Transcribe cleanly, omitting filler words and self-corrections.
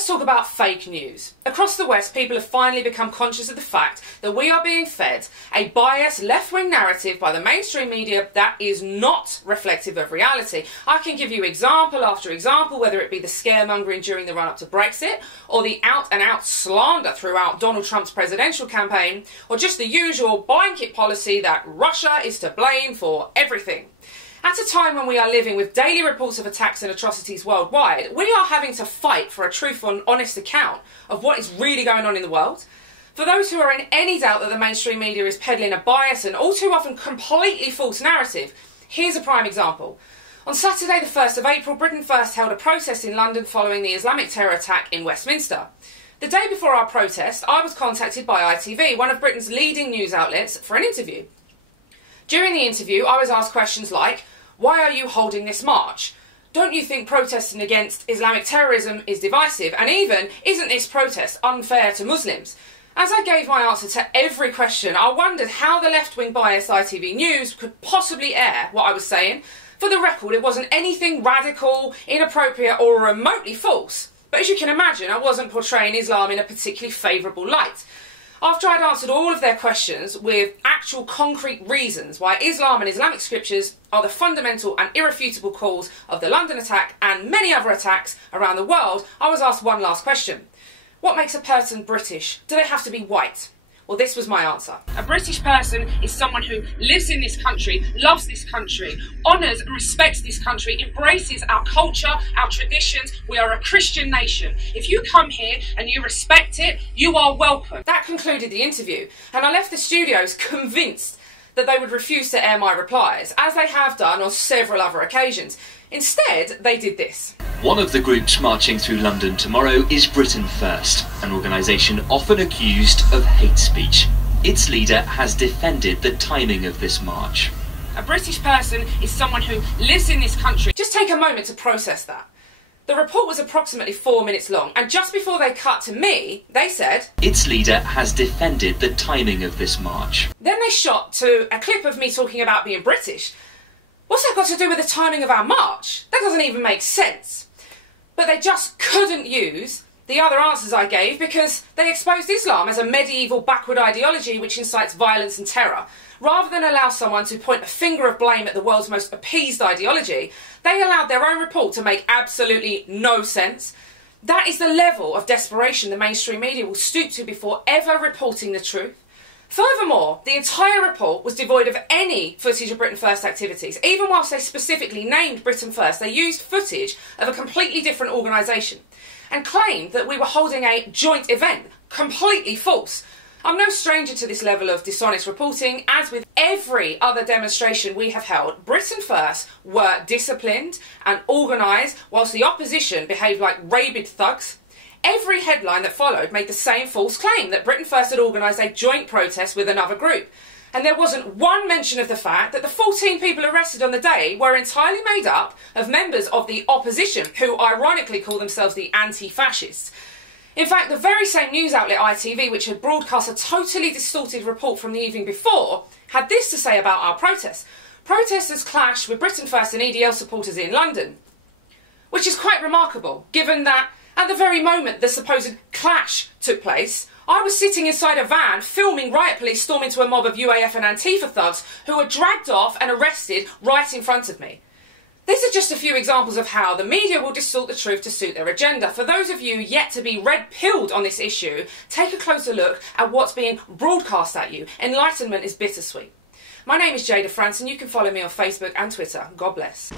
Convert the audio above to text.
Let's talk about fake news. Across the West, people have finally become conscious of the fact that we are being fed a biased left-wing narrative by the mainstream media that is not reflective of reality. I can give you example after example, whether it be the scaremongering during the run-up to Brexit, or the out-and-out slander throughout Donald Trump's presidential campaign, or just the usual blanket policy that Russia is to blame for everything. At a time when we are living with daily reports of attacks and atrocities worldwide, we are having to fight for a truthful and honest account of what is really going on in the world. For those who are in any doubt that the mainstream media is peddling a biased and all too often completely false narrative, here's a prime example. On Saturday the 1st of April, Britain First held a protest in London following the Islamic terror attack in Westminster. The day before our protest, I was contacted by ITV, one of Britain's leading news outlets, for an interview. During the interview, I was asked questions like, why are you holding this march? Don't you think protesting against Islamic terrorism is divisive? And even, isn't this protest unfair to Muslims? As I gave my answer to every question, I wondered how the left-wing biased ITV News could possibly air what I was saying. For the record, it wasn't anything radical, inappropriate or remotely false. But as you can imagine, I wasn't portraying Islam in a particularly favourable light. After I'd answered all of their questions with actual concrete reasons why Islam and Islamic scriptures are the fundamental and irrefutable cause of the London attack and many other attacks around the world, I was asked one last question. What makes a person British? Do they have to be white? Well, this was my answer. A British person is someone who lives in this country, loves this country, honours and respects this country, embraces our culture, our traditions. We are a Christian nation. If you come here and you respect it, you are welcome. That concluded the interview, and I left the studios convinced that they would refuse to air my replies, as they have done on several other occasions. Instead, they did this. One of the groups marching through London tomorrow is Britain First, an organisation often accused of hate speech. Its leader has defended the timing of this march. A British person is someone who lives in this country. Just take a moment to process that. The report was approximately 4 minutes long, and just before they cut to me, they said, its leader has defended the timing of this march. Then they shot to a clip of me talking about being British. What's that got to do with the timing of our march? That doesn't even make sense. But they just couldn't use the other answers I gave because they exposed Islam as a medieval backward ideology which incites violence and terror. Rather than allow someone to point a finger of blame at the world's most appeased ideology, they allowed their own report to make absolutely no sense. That is the level of desperation the mainstream media will stoop to before ever reporting the truth. Furthermore, the entire report was devoid of any footage of Britain First activities. Even whilst they specifically named Britain First, they used footage of a completely different organisation and claimed that we were holding a joint event. Completely false. I'm no stranger to this level of dishonest reporting. As with every other demonstration we have held, Britain First were disciplined and organised whilst the opposition behaved like rabid thugs. Every headline that followed made the same false claim that Britain First had organised a joint protest with another group. And there wasn't one mention of the fact that the 14 people arrested on the day were entirely made up of members of the opposition, who ironically call themselves the anti-fascists. In fact, the very same news outlet ITV, which had broadcast a totally distorted report from the evening before, had this to say about our protests. Protesters clashed with Britain First and EDL supporters in London. Which is quite remarkable, given that at the very moment the supposed clash took place, I was sitting inside a van filming riot police storm into a mob of UAF and Antifa thugs who were dragged off and arrested right in front of me. These are just a few examples of how the media will distort the truth to suit their agenda. For those of you yet to be red-pilled on this issue, take a closer look at what's being broadcast at you. Enlightenment is bittersweet. My name is Jayda Fransen. You can follow me on Facebook and Twitter. God bless.